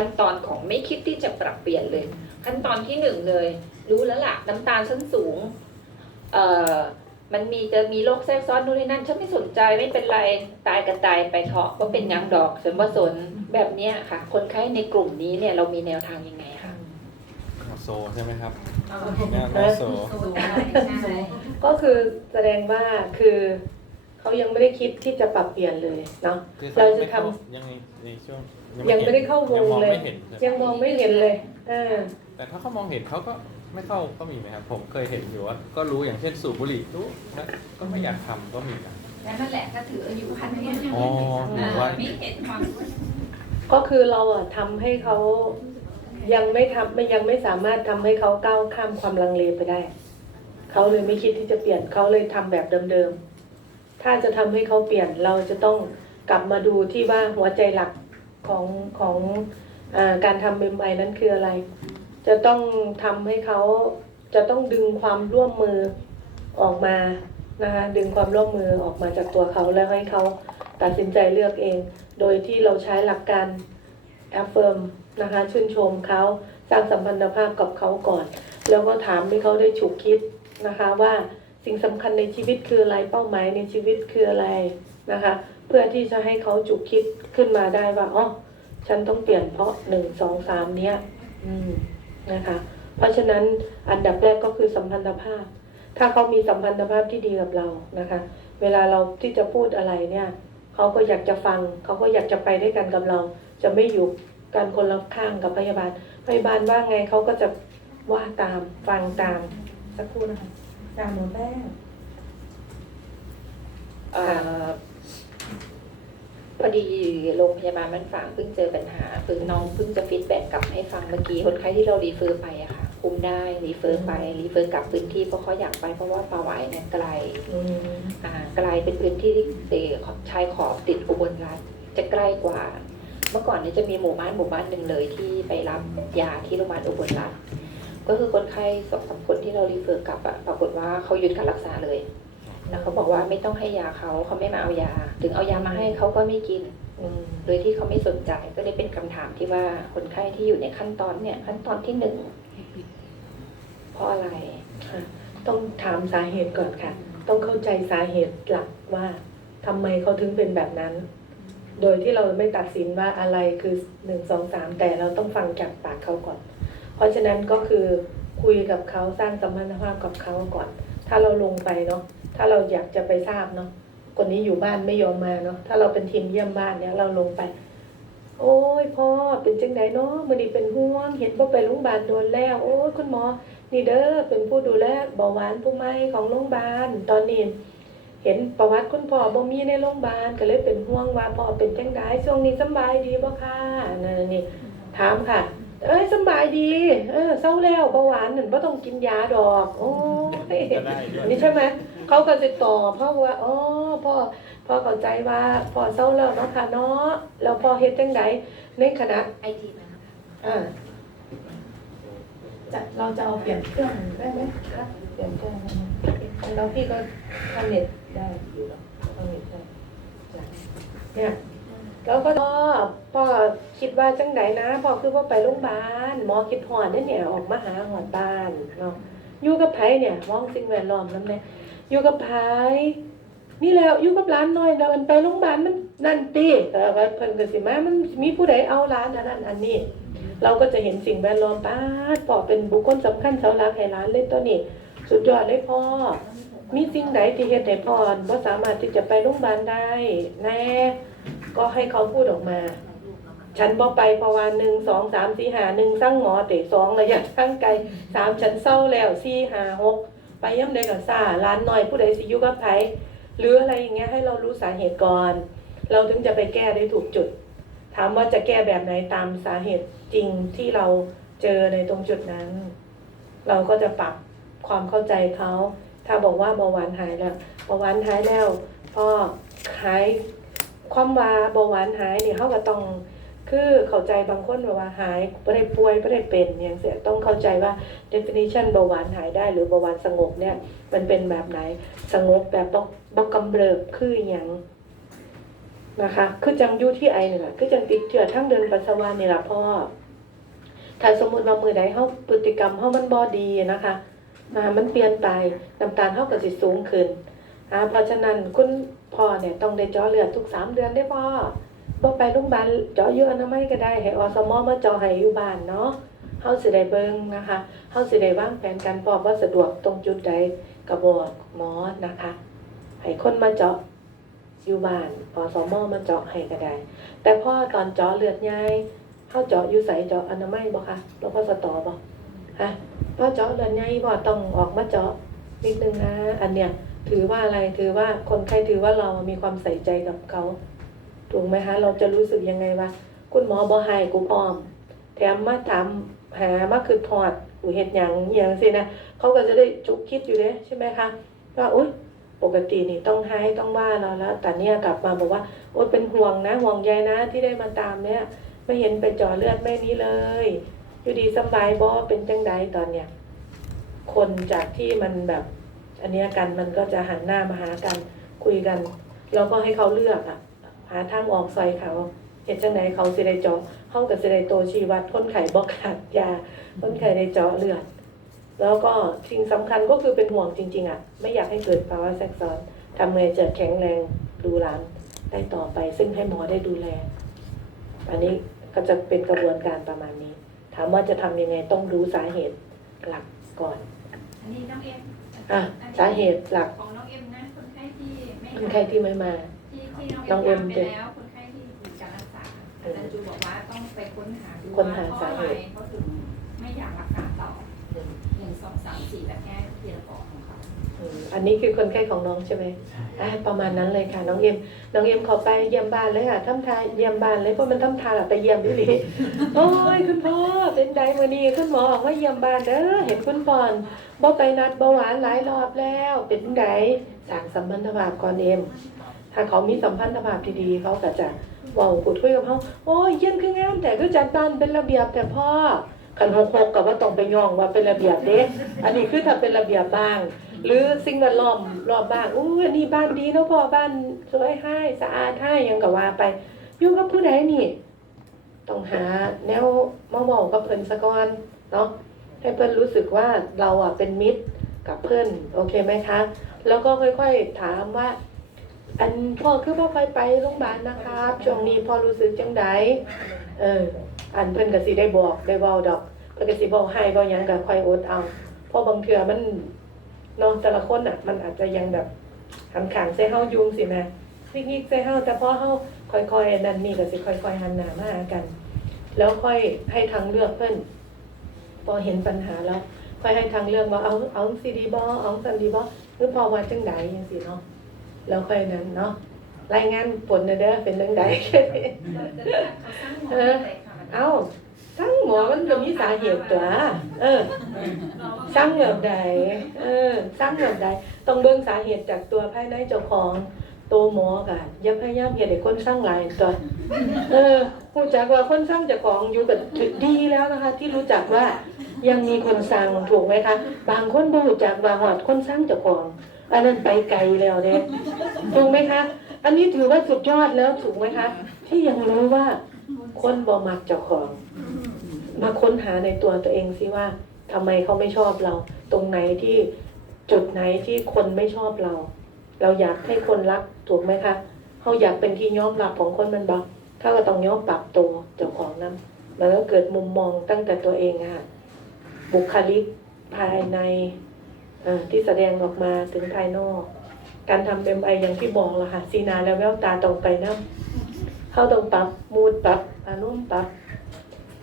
ขั้นตอนของไม่คิดที่จะปรับเปลี่ยนเลย ขั้นตอนที่หนึ่งเลย รู้แล้วล่ะน้ำตาลชั้นสูงเอ่อมันมีจะมีโรคแทรกซ้อนนู่นนี่นั่นฉันไม่สนใจไม่เป็นไรตายก็ตายไปเถอะก็เป็นหยังดอกสนบ่สนแบบเนี้ยค่ะ คนไข้ในกลุ่มนี้เนี่ยเรามีแนวทางยังไงคะโมโซใช่ไหมครับเอาแนวโมโซใช่ก็คือแสดงว่าคือ เขายังไม่ได้คิดที่จะปรับเปลี่ยนเลยเนาะคือเราจะไม่เข้ทำยังในในช่วงยังไม่ได้เข้าวงยังมองเลย ไม่เห็นยังมองไม่เห็นเลยเออแต่ถ้าเขามองเห็นเขาก็ไม่เข้าก็มีไหมครับผมเคยเห็นอยู่ว่าก็รู้อย่างเช่นสูบบุหรี่รู้นะก็ไม่อยากทำก็มีนะแล้วนั่นแหละก็ถืออายุคันนี้อ๋อหรือว่าไม่เห็นความก็คือเราอะทำให้เขายังไม่ทำไม่ยังไม่สามารถทำให้เขาก้าวข้ามความลังเลไปได้ เขาเลยไม่คิดที่จะเปลี่ยนเขาเลยทำแบบเดิมๆ ถ้าจะทำให้เขาเปลี่ยนเราจะต้องกลับมาดูที่ว่าหัวใจหลักของของอการทำเอ็มไอนั้นคืออะไร จะต้องทำให้เขาจะต้องดึงความร่วมมือออกมานะคะดึงความร่วมมือออกมาจากตัวเขาแล้วให้เขาตัดสินใจเลือกเอง โดยที่เราใช้หลักการ affirm นะคะชื่นชมเขาสร้างสัมพันธภาพกับเขาก่อน แล้วก็ถามให้เขาได้ฉุกคิดนะคะว่า สิ่งสำคัญในชีวิตคืออะไรเป้าหมายในชีวิตคืออะไรนะคะ เพื่อที่จะให้เขาฉุกคิดขึ้นมาได้ว่าอ๋อฉันต้องเปลี่ยนเพราะหนึ่งสองสามเนี้ยนะคะ เพราะฉะนั้นอันดับแรกก็คือสัมพันธภาพ ถ้าเขามีสัมพันธภาพที่ดีกับเรานะคะ เวลาเราที่จะพูดอะไรเนี่ยเขาก็อยากจะฟังเขาก็อยากจะไปด้วยกันกับเรา จะไม่อยู่กันคนละข้างกับพยาบาลพยาบาลว่าไงเขาก็จะว่าตามฟังตามสักครู่นะคะ ตามหมอแป้งเอ่อพอดีโรงพยาบาลมันฝางเพิ่งเจอปัญหาเพิ่งน้องเพิ่งจะฟีดแบ็กกลับให้ฟังเมื่อกี้คนไข้ที่เรารีเฟอร์ไปอะค่ะคุมได้รีเฟอร์ไปรีเฟอร์กลับพื้นที่เพราะเขาอยากไปเพราะว่าปาหวายเนี่ยไกลอืมอ่าไกลเป็นพื้นที่ที่เอ่อชายขอบติดอุบลรัฐจะใกล้กว่า เมื่อก่อนเนี่ยจะมีหมู่บ้านหมู่บ้านหนึ่งเลยที่ไปรับยาที่โรงพยาบาลอุบลรัฐ ก็คือคนไข้สองสามคนที่เรารีเฟอร์กลับอะปรากฏว่าเขาหยุดการรักษาเลยแล้วเขาบอกว่าไม่ต้องให้ยาเขาเขาไม่มาเอายา ถึงเอายามาให้เขาก็ไม่กินโดยที่เขาไม่สนใจก็เลยเป็นคำถามที่ว่าคนไข้ที่อยู่ในขั้นตอนเนี่ยขั้นตอนที่หนึ่งเพราะอะไรต้องถามสาเหตุก่อนค่ะ ต้องเข้าใจสาเหตุหลักว่าทำไมเขาถึงเป็นแบบนั้น โดยที่เราไม่ตัดสินว่าอะไรคือหนึ่งสองสามแต่เราต้องฟังจากปากเขาก่อน เพราะฉะนั้นก็คือคุยกับเขาสร้างสัมพันธภาพกับเขาก่อน ถ้าเราลงไปเนาะถ้าเราอยากจะไปทราบเนาะคนนี้อยู่บ้านไม่ยอมมาเนาะถ้าเราเป็นทีมเยี่ยมบ้านเนี่ยเราลงไป โอ้ยพ่อเป็นจังไดเนาะมือนี้เป็นห่วง เห็นบ่อไปโรงพยาบาลโดนแล้ว โอ้ยคุณหมอ นี่เด้อเป็นผู้ดูแลเบาหวานผู้ใหม่ของโรงพยาบาลตอนนี้เห็นประวัติคุณพ่อบ่มีในโรงพยาบาลก็เลยเป็นห่วงว่าพ่อเป็นจังไดช่วงนี้สบายดีบ่คะนั่นนี่ถามค่ะ เอ้ยสำบายดี เออเศร้าแล้วเบาหวานนั่นบ่ต้องกินยาดอก โอ้ยก็ได้ด้วย นี่ใช่ไหมเขาก็จะตอบเพราะว่าอ๋อพ่อพ่อเข้าใจว่าพ่อเศร้าแล้วเนาะค่ะเนาะแล้วพ่อเฮ็ดจังไดในขณะไอทีนะคะอ่าจะเราจะเอาเปลี่ยนเครื่องได้ไหมครับเปลี่ยนเครื่องได้ไหมแล้วพี่ก็ทำเน็ตได้อยู่หรอกทำเน็ตได้จ้ะเนี่ย แล้วก็พ่อพ่อคิดว่าจังไดนะพ่อคือว่าไปโรงพยาบาลหมอคิดหอดนี่ยเนี่ยออกมาหาหอดบ้านเนาะอยู่กับไผเนี่ยมองสิ่งแวดล้อมน้ำเนี่ยอยู่กับไผนี่แล้วอยู่กับร้านน้อยเดินไปโรงพยาบาลมันนั่นตีเออว่าเพิ่นก็สิมามันมีผู้ใดเอาร้านอันนั้นอันนี้ เราก็จะเห็นสิ่งแวดล้อมป้าพ่อเป็นบุคคลสำคัญเสาหลักให้ร้านเลยตัวนี้ สุดยอดเลยพ่อมีสิ่งใดที่เฮ็ดให้พ่อว่สามารถที่จะไปโรงพยาบาลได้แน่ ก็ให้เขาพูดออกมา ฉันบ่ไปเพระว่าหนึ่งสองสามสี่ห้าหนึ่งสร้างหมอเตะสองระยะทางไกลสามฉันเศร้าแล้วสี่ห้าหกไปย่ำใดกับซาร้านหน่อยผู้ใดสิยุกับไผหรืออะไรอย่างเงี้ยให้เรารู้สาเหตุก่อน เราถึงจะไปแก้ได้ถูกจุด ถามว่าจะแก้แบบไหนตามสาเหตุจริงที่เราเจอในตรงจุดนั้น เราก็จะปรับความเข้าใจเขา ถ้าบอกว่าเบาหวานหายแล้วเบาหวานหายแล้วพ่อหาย ความว่าเบาหวานหายเนี่ยเขาก็ต้องคือเข้าใจบางคนแบบว่าหายไม่ได้ป่วยไม่ได้เป็นอย่างเสียต้องเข้าใจว่า definition เบาหวานหายได้ หรือเบาหวานสงบเนี่ยมันเป็นแบบไหนสงบแบบบกบกกำเริบคืออย่างนะคะ คือจังยู่ที่ไอนี่แหละคือจังติดเชื้อทั้งเดินปัสสาวะนี่แหละพ่อถ้าสมมติว่ามือใดเฮาพฤติกรรมเฮามันบ่ดีนะคะอ่ามันเปลี่ยนไปน้ำตาลเฮาก็สิสูงขึ้นอ่าเพราะฉะนั้นคุณ พ่อเนี่ยต้องได้เจาะเลือดทุกสามเดือนได้พ่อบ่ไปโรงพยาบาลเจาะอยู่อนามัยก็ได้ให้อสมอมาเจาะให้อยู่บ้านเนาะเฮาสิได้เบิ่งนะคะเฮาสิได้วางแผนการพอบว่าสะดวกตรงจุดใดก็บอกหมอนะคะให้คนมาเจาะอยู่บ้านอสมอมาเจาะให้ก็ได้ แต่พ่อตอนเจาะเลือดใหญ่เข้าเจาะอยู่ใสเจาะอนามัยบ่คะหลวงพ่อสตอบ่ฮะพ่อเจาะเลือดใหญ่บ่ต้องออกมาเจาะนิดนึงนะอันเนี้ย ถือว่าอะไรถือว่าคนไข้ถือว่าเรามีความใส่ใจกับเขาถูกไหมคะเราจะรู้สึกยังไงว่าคุณหมอบ่ให้กูพร้อม แถมมาถามหามาคือถอดกูเฮ็ดหยังอหย่างสินะเขาก็จะได้จุกคิดอยู่เด้ใช่ไหมคะว่าอุ้ยปกตินี่ต้องให้ต้องว่าเราแล้ว แต่เนี่ยกลับมาบอกว่าโอ๊ยเป็นห่วงนะห่วงใยนะที่ได้มาตามเนี่ยไม่เห็นไปจ่อเลือดแม่นี้เลย อยู่ดีสบายบอเป็นจังใดตอนเนี้ยคนจากที่มันแบบ อันนี้กันมันก็จะหันหน้ามาหากันคุยกันแล้วก็ให้เขาเลือกอะหาทางออกซอยเขาเหตุจังไหนเขาสิได้เจาะเขากับสิได้โตชีวัดคนไข้บอกขาดยาคนไข้ได้เจาะเลือดแล้วก็สิ่งสำคัญก็คือเป็นห่วงจริง ๆอะไม่อยากให้เกิดภาวะแทรกซ้อนทำไงจะแข็งแรงดูหลานได้ต่อไป ซึ่งให้หมอได้ดูแล อันนี้ก็จะเป็นกระบวนการประมาณนี้ ถามว่าจะทำยังไงต้องรู้สาเหตุหลักก่อน อันนี้น้องเอ็ม อะสาเหตุหลักของน้องเอ็มนะคนไข้ที่ไม่คนไข้ที่ไม่มา ที่ที่น้น้อองงเอ็เอ็มมเป็ทำไปนแล้วคนไข้ที่มีการรักษาอาจารย์จูบอกว่าต้องไปค้นหาดูค้นหาว่าเพราะสาอะเหไรตุเขาถึงไม่อยากรักษาต่อหนึ่งสองสามสี่แบบแก้ทีละปอดของเขา อืมอันนี้คือคนไข้ของน้องใช่ไหมอะประมาณนั้นเลยค่ะ น้องเอ็มน้องเอ็มขอไปเยี่ยมบ้านเลยค่ะทำทายเยี่ยมบ้านเลยเพราะมันทำทายอะไปเยี่ยมดิลีโอ้ยคุณพ่อเป็นไดมื่อนี้คุณหมอบอกว่าเยี่ยมบ้านเด้อเห็นคุณปอนบ่ไปนัดเบาหวานหลายรอบแล้ว เป็นไดสั่งสัมพันธภาพก่อนเอ็มถ้าเขามีสัมพันธภาพที่ดีเขาก็จะเว้าพูดคุยกับเขาโอ้ยเยี่ยนคืองามแต่ก็จัดบ้านเป็นระเบียบแต่พ่อขันหกหกกับว่าต้องไปย่องว่าเป็นระเบียบเด้อันนี้คือถ้าเป็นระเบียบบ้าง หรือสิ่งแวดล้อมรอบบ้านอู้อันนี้บ้านดีเนาะพ่อบ้านสวยให้สะอาดให้ยังก็ว่าไปอยู่กับผู้ใดนี่ต้องหาแนวมาเว้ากับเพิ่นซะก่อนเนาะให้เพิ่นรู้สึกว่าเราอะเป็นมิตรกับเพิ่นโอเคไหมคะ แล้วก็ค่อยๆถามว่า อันพ่อคือพ่อค่อยไปโรงพยาบาลนะครับช่วงนี้พ่อรู้สึกจังไดเออ อันเพิ่นก็สิได้บอกได้เว้าดอกเพิ่นก็สิบอกให้บ่ยังก็ค่อยอดเอาเพราะบางเทื่อมัน เนาะแต่ละคนน่ะ มันอาจจะยังแบบหันขางใส่เฮายุงสิแม่ยิกๆใส่เฮาแต่พอเฮาค่อยๆนั่นนี่ก็สิค่อยๆหันหน้ามาหากัน แล้วค่อยให้ทางเลือกเพิ่นพอเห็นปัญหาแล้ว ค่อยให้ทางเลือกว่าเอาเอาสิดีบ่เอาสันดีบ่หรือพอว่าจังไดจังซี่เนาะแล้วค่อยนั้นเนาะรายงานผลเด้อเป็นเรื่องใดเขาสร้างหมออะไรค่ะเอ้า ทั้งหมอมันก็มีสาเหตุตัวเออสร้างแบบใดเออสร้างแบบใดต้องเบิ่งสาเหตุจากตัวภายในเจ้าของตัวหมอก็อย่าพยายามเฮ็ดให้คนสร้างหลายตัวเออรู้จักว่าคนสร้างเจ้าของอยู่กับดีแล้วนะคะ ที่รู้จักว่ายังมีคนสร้างถูกไหมคะ บางคนบูจักว่าฮอดคนสร้างเจ้าของ อันนั้นไปไกลแล้วเด้ถูกไหมคะ อันนี้ถือว่าสุดยอดแล้วถูกไหมคะ ที่ยังรู้ว่าคนบ่มักเจ้าของ มาค้นหาในตัวตัวเองสิว่าทำไมเขาไม่ชอบเรา ตรงไหนที่จุดไหนที่คนไม่ชอบเรา เราอยากให้คนรักถูกไหมคะเขาอยากเป็นที่ยอมรับของคนมันบอกเขาก็ต้องยอมปรับตัวเจ้าของนั้นมันก็เกิดมุมมองตั้งแต่ตัวเองอะบุคลิกภายในที่แสดงออกมาถึงภายนอก การทำเอ็มไออย่างที่บอกละค่ะสีนาและแววตาตรงไปน้ำเข้าต้องปรับมูดปรับอารมณ์ปรับ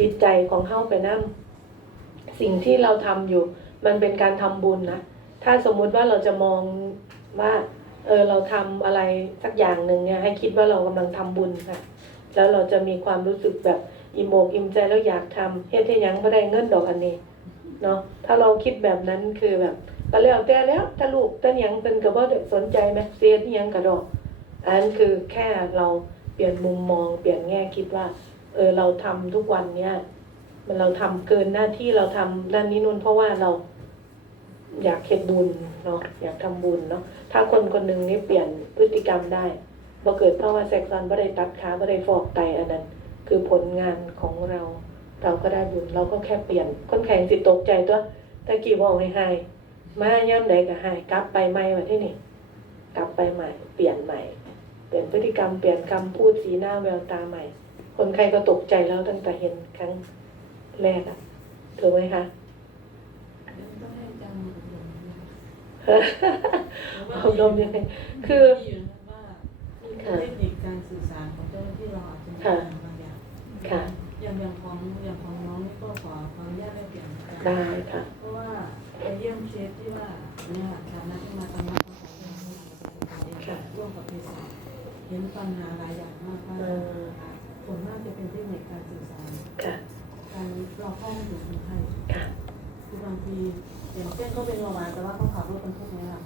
จิตใจของเข้าไปน้ำสิ่งที่เราทำอยู่ มันเป็นการทำบุญนะถ้าสมมุติว่าเราจะมองว่าเออเราทำอะไรสักอย่างหนึ่งเนี่ยให้คิดว่าเรากำลังทำบุญค่ะ แล้วเราจะมีความรู้สึกแบบอิ่มอกอิ่มใจแล้วอยากทำเฮ็ดให้ยังบ่ได้เงินดอกอันนี้เนาะถ้าเราคิดแบบนั้นคือแบบก็แล้วแต่แล้วถ้าลูกถ้าหยังเป็นก็บ่ได้สนใจแม่เสียที่ยังกระดอกอันนั้นคือแค่เราเปลี่ยนมุมมอง เปลี่ยนแง่คิดว่า เออเราทำทุกวันเนี้ยมันเราทำเกินหน้าที่เราทำด้านนี้นู่นเพราะว่าเราอยากเฮ็ดบุญเนาะอยากทำบุญเนาะถ้าคนคนหนึ่งนี่เปลี่ยนพฤติกรรมได้บ่เกิดภาะวะแทรกซอนบ่ได้ตัดขาบ่ได้ฟอกไตอันนั้น คือผลงานของเรา เราก็ได้บุญเราก็แค่เปลี่ยนคนแข่งสิตกใจตัวตะกี้บอกให้หายมาย่ำใดก็หายกลับไปใหม่มาที่นี่กลับไปใหม่ เปลี่ยนใหม่ เปลี่ยนพฤติกรรมเปลี่ยนคำพูดสีหน้าแววตาใหม่ คนไข้ก็ตกใจแล้วตั้งแต่เห็นครั้งแรกอะถูกไหมคะต้องให้อาจารย์อบรมนะคะอบรมยังไงคือดียู่นะว่าคือเทคนิคการสื่อสารของเจ้าหน้าที่เราอาจจะมีค่ะบางอย่างค่ะอย่างอย่างของอย่างของน้องนี่ก็ขอขออนุญาตได้เปลี่ยนกันได้ค่ะเพราะว่าไปเยี่ยมเคสที่ว่าเนี่ยฐานะที่มาทำงานของเราเองค่ะร่วมกับเภสัชเห็นปัญหาหลายอย่างมากมากอืม ส่วนมากจะเป็นเทคนิคการสื่อสารค่ะการเราเข้าไม่ถึงคนไข้ค่ะคือบางทีอย่างเช่นเขาเป็นเบาหวานแต่ว่าเขาขับรถบรรทุกเนี่ยค่ะ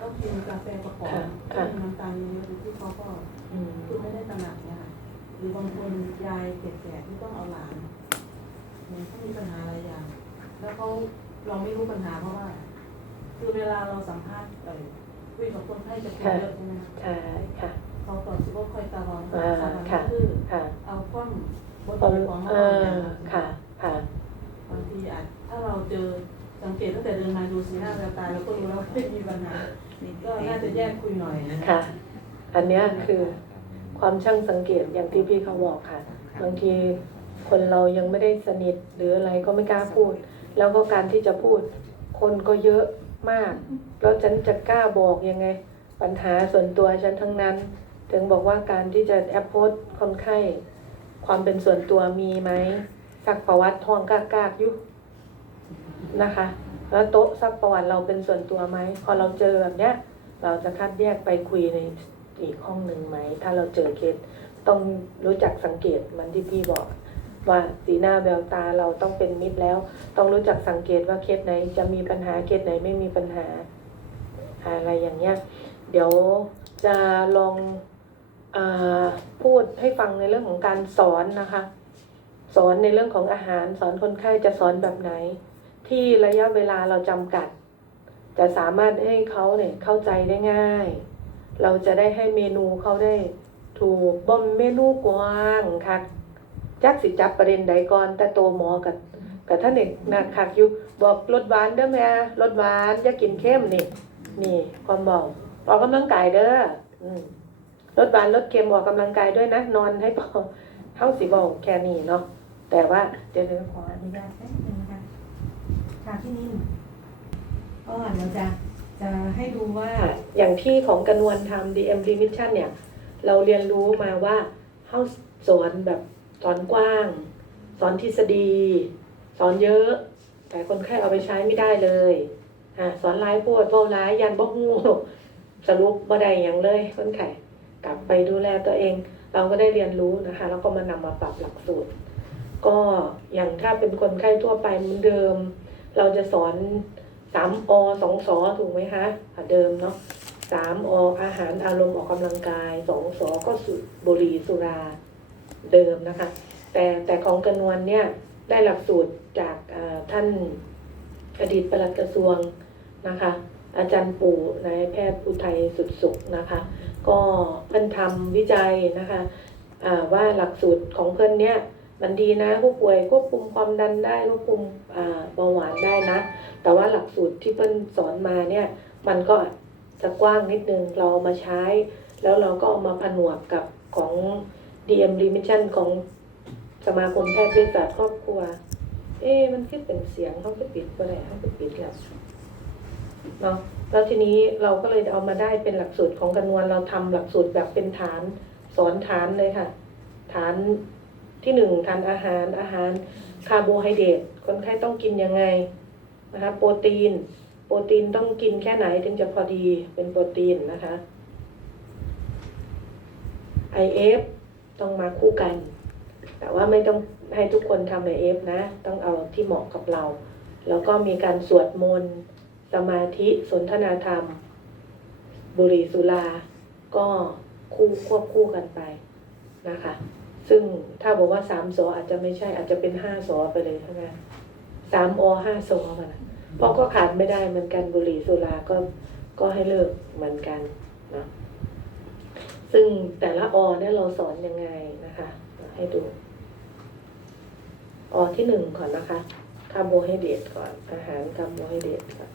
ต้องกินกาแฟกระป๋องค่ะที่ค่ะมีน้ำตาลเยอะๆที่เขาก็อืมคือไม่ได้ตระหนักเนี่ยค่ะหรือบางคนยายแก่ๆที่ต้องเอาหลานเหมือนเขามีปัญหาอะไรอย่าง แล้วเขาเราไม่รู้ปัญหาเพราะว่า คือเวลาเราสัมภาษณ์เอ่อคุยกับคนไข้จะคุยเยอะใช่ไหมคะใช่ค่ะ เขาตอบสิว่าค่อยตาร้อนอ่าสาระค่ะ คือค่ะเอาก้อนบนพอของมาเอลองอเนี่ยค่ะ ค่ะ บางทีอาจถ้าเราเจอสังเกตตั้งแต่เดินมาดูสีหน้าแววตาเราก็รู้แล้วว่าไม่มีปัญหาก็น่าจะแยกคุยหน่อยนะค่ะ อันเนี้ยคือความช่างสังเกตอย่างที่พี่เขาบอกค่ะ บางทีคนเรายังไม่ได้สนิทหรืออะไรก็ไม่กล้าพูด แล้วก็การที่จะพูด คนก็เยอะมาก แล้วฉันจะกล้าบอกยังไง ปัญหาส่วนตัวฉันทั้งนั้น ถึงบอกว่าการที่จะแอปโพสคนไข้ ความเป็นส่วนตัวมีไหมสักประวัติทองกากากๆอยู่นะคะ แล้วโต๊ะซักประวัติเราเป็นส่วนตัวไหมพอเราเจอแบบเนี้ย เราจะคัดแยกไปคุยในอีกห้องหนึ่งไหม ถ้าเราเจอเคสต้องรู้จักสังเกตมันที่พี่บอก ว่าสีหน้าแววตาเราต้องเป็นมิตรแล้ว ต้องรู้จักสังเกตว่าเคสไหน จะมีปัญหาเคสไหนไม่มีปัญหา อะไรอย่างเงี้ย เดี๋ยวจะลอง พูดให้ฟังในเรื่องของการสอนนะคะ สอนในเรื่องของอาหารสอนคนไข้จะสอนแบบไหน ที่ระยะเวลาเราจำกัด จะสามารถให้เขาเนี่ยเข้าใจได้ง่าย เราจะได้ให้เมนูเขาได้ถูกบ่มเมนูกว้างค่ะจักสิจับประเด็นใดก่อนแต่โตหมอกับกับท่านเอกนักคักอยู่บอกลดหวานเด้อแม่ลดหวานอย่ากินเข้มนี่นี่ความบอกออกกำลังกายเด้ออืม ลดหวานลดเค็มออกกำลังกายด้วยนะ นอนให้พอเท่าสิบอกแค่นี้เนาะแต่ว่าเดี๋ยวเดี๋ยวขออนุญาตแป๊บนึงนะคะค่ะพี่นิ่มก็เดี๋ยวจะจะให้ดูว่าอย่างที่ของกระนวลทำ DM Remission เนี่ย เราเรียนรู้มาว่าเข้าสอนแบบสอนกว้าง สอนทฤษฎี สอนเยอะ แต่คนไข้เอาไปใช้ไม่ได้เลยอะสอนหลายโพดโพร้ายยันบ่ฮู้สรุปบ่ได้หยังเลยคนไข้ กลับไปดูแลตัวเอง เราก็ได้เรียนรู้นะคะ แล้วก็มานำมาปรับหลักสูตร ก็อย่างถ้าเป็นคนไข้ทั่วไปเหมือนเดิม เราจะสอนสามอสองสอถูกไหมคะเดิมเนาะสามออาหารอารมณ์ออกกำลังกายสองสอก็สุบุหรี่สุราเดิมนะคะ แต่แต่ของกระนวลเนี่ยได้หลักสูตรจากท่านอดีตปลัดกระทรวงนะคะ อาจารย์ปู่นายแพทย์อุทัยสุดสุขนะคะ ก็เพิ่นทำวิจัยนะคะว่าหลักสูตรของเพิ่นเนี่ยมันดีนะผู้ป่วยควบคุมความดันได้ควบคุมเบาหวานได้นะ แต่ว่าหลักสูตรที่เพิ่นสอนมาเนี่ยมันก็จะกว้างนิดนึงเราเอามาใช้ แล้วเราก็เอามาผนวกกับของ DM Remission ของสมาคมแพทย์เภสัชครอบครัว เอ๊มันคือเป็นเสียงเขาไปปิดก็ได้เขาไปปิดแล้วเนาะ แล้วทีนี้เราก็เลยเอามาได้เป็นหลักสูตรของกันวลเราทำหลักสูตรแบบเป็นฐานสอนฐานเลยค่ะ ฐานที่หนึ่งทานอาหารอาหารคาร์โบไฮเดรตคนไข้ต้องกินยังไงนะคะโปรตีน โปรตีนต้องกินแค่ไหนถึงจะพอดีเป็นโปรตีนนะคะ IF ต้องมาคู่กัน แต่ว่าไม่ต้องให้ทุกคนทำ IF นะ ต้องเอาที่เหมาะกับเรา แล้วก็มีการสวดมนต์ สมาธิสนทนาธรรม บุหรี่สุราก็คู่ควบคู่กันไปนะคะ ซึ่งถ้าบอกว่าสามสออาจจะไม่ใช่อาจจะเป็นห้าสอไปเลยใช่ไหมสามอห้าโซกันเพราะก็ขาดไม่ได้เหมือนกันบุหรี่สุราก็ก็ให้เลิกเหมือนกันเนาะซึ่งแต่ละออเนี่ยเราสอนยังไงนะคะ ให้ดูออที่หนึ่งก่อนนะคะคาร์โบไฮเดรตก่อนอาหารคาร์โบไฮเดรตก่อน